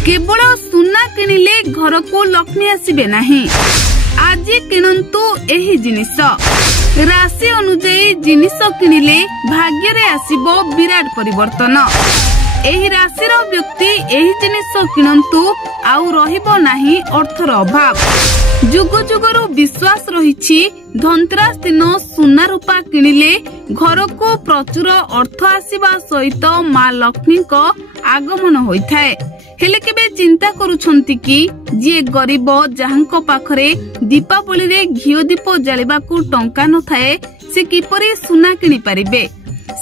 केवल सुना किनिले घर को लक्ष्मी आसीबे नहीं। आज किणंतु एही जिनिस। राशि अनुଯାयी जिनिस किनिले भाग्य रे आसीबो विराट परिवर्तन। एही राशिर व्यक्ति एही जिनिस किणंतु आउ रहिबो नाही अर्थर अभाव। जुग जुगरु विश्वास रहिछि धनतेरस दिन सुना रूपा किनिले घर को प्रचुर अर्थ आसीबा सहित माँ लक्ष्मी को आगमन होइथाए। हेले केबे चिंता करूछंती कि जे गरीब जहांको पाखरे दीपावली रे घियो दीप जालिबाकू टंका न थाए से किपरि सुना किनि पारिबे?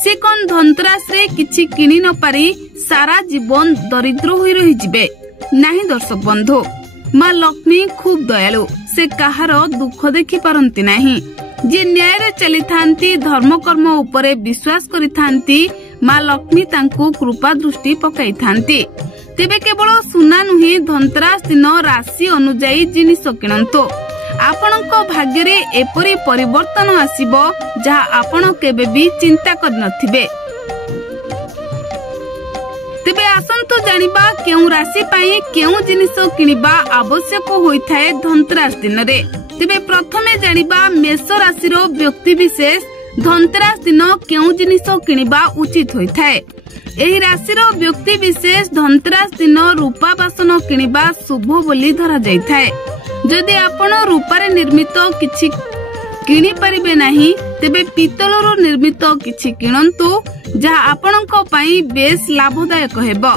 से कोन धनतेरस रे किछि किनि न पारी सारा जीवन दरिद्र होई रहि जिबे? नाही दर्शक बंधु, माँ लक्ष्मी खूब दयालु। से काहार दुख देखि पारंती नाही। जे न्याय रे चली थांती, धर्म कर्म उपरे विश्वास करि थांती, माँ लक्ष्मी तांको कृपा दृष्टि पकाई थांती। तेबे केवल सुना नुहे, धनतेरस दिन राशि अनुଯାयी जिनिस किणंतु। आपणको भाग्य रे एपरि परिवर्तन आसीबो जहा आपण केबे भी चिंता कर नथिबे। तेबे आसंतु जानिबा केउ राशि पाई केउ जिनिस किनिबा आवश्यक होइथाए धनतेरस दिन रे। तेबे प्रथमे जानिबा मेष राशि रो व्यक्ति विशेष धनतेरस दिन केउ जिनिस किनिबा उचित होइथाए। एही राशिर व्यक्ति विशेष धनतेरस दिन रूपा बासन किनिबा शुभ बोली धरा जाइथाए। जदि आपण रूपारे निर्मित किछि किनि परिबे नाही, तेबे पितलरो निर्मित किछि किणंतु जहा आपणको पई बेस लाभदायक हेबो।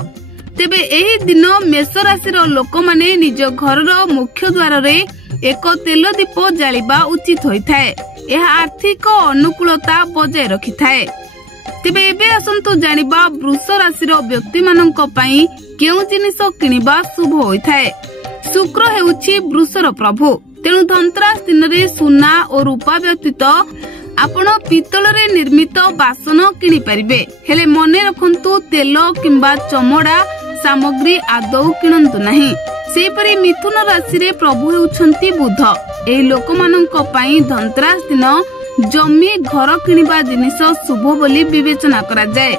तेबे एही दिन मेष राशिर लोक माने निज घरर मुख्य द्वार रे एक तेल दीप जालिबा उचित होइथाए। एहा आर्थिक अनुकूलता बजाय रखिथाए। तेबे एबे आसंतु जानिबा वृष राशिर व्यक्ति माननको पई केउ जिनिस किनिबा शुभ होइथाए। शुक्र हेउछि वृषर प्रभु। तेणु धनतेरस दिन रे सुना और रूपा व्यतीत आपण पितल रे निर्मित बासन किनि परिबे। हेले मने रखंतु तेल किंबा चमड़ा सामग्री आदौ किणंतु नाही। सेपरि मिथुन राशि रे प्रभु हेउछंती बुध। एही लोक माननको पई धनतेरस दिन जमी घर किनिबा जिनिस शुभ बोली विवेचना करा जाय।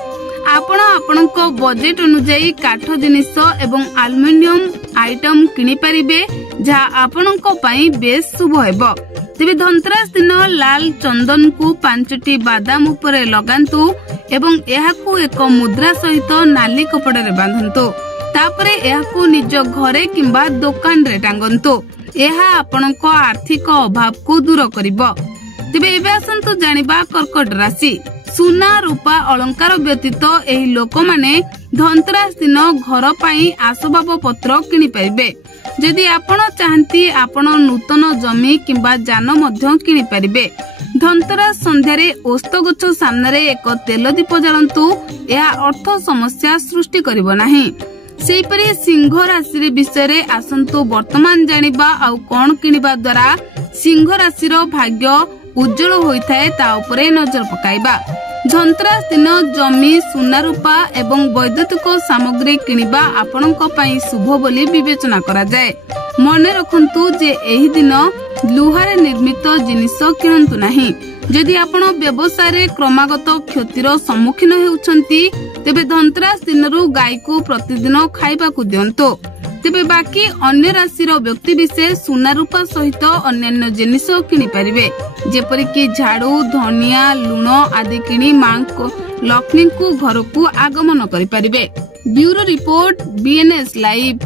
आपण आपणको बजेट अनुଯାयी काठ जिनिस एवं एल्युमिनियम आइटम किनि परिबे जहा आपणको पई बेस शुभ हेबो। तेबे धनतेरस दिन लाल चंदन को 5टी बादाम उपरे लगांतु एवं एहाकू एक मुद्रा सहित नाली कपड़ा रे बांधंतु। तापरे एहाकू निज घरे किंबा दुकान रे टांगंतु। एहा आपणको आर्थिक अभाव को दूर करिवो। तेबे एबे आसंतु जानिबा कर्कट राशि। सुना रूपा अलंकार व्यतीत एही लोक माने धनतेरस दिन घर पाई आसबाब पत्र किनि परिबे। जदि आपण चाहंती आपण नूतन जमी किंबा जान मध्य किनि परिबे। धनतेरस संध्या रे ओस्त गछ सामने रे एक तेल दीप जालंतु। एहा अर्थ समस्या सृष्टि करिवो नाही। सेहिपरि सिंह राशि विषय रे आसंतु वर्तमान जानिबा आउ कोन किनिबा द्वारा सिंह राशिर भाग्य उज्जवल होइथाए ता उपरे नजर पकाइबा। धनतेरस दिन जमी सुना रूपा एवं वैद्युतिक सामग्री किनिबा आपणको पई शुभ बोली विवेचना करा जाय। मने रखंतु जे एही दिन लुहारे निर्मित जिनिस किणंतु नाही। जदि आपण व्यवसाय रे क्रमागत क्षतिर सम्मुखीन हेउछंती, तेबे धनतेरस दिनरु गाय को प्रतिदिन खाइबा को दियंतो। तेबे बाकी अन्य राशिर व्यक्ति विशेष सुना रूपा सहित अन्यान्य जिनिस किनि परिबे। जेपरि कि झाड़ू, धनिया, लुण आदि किनि मां को लक्ष्मी को घर को आगमन करि परिबे। Bureau report, BNS live.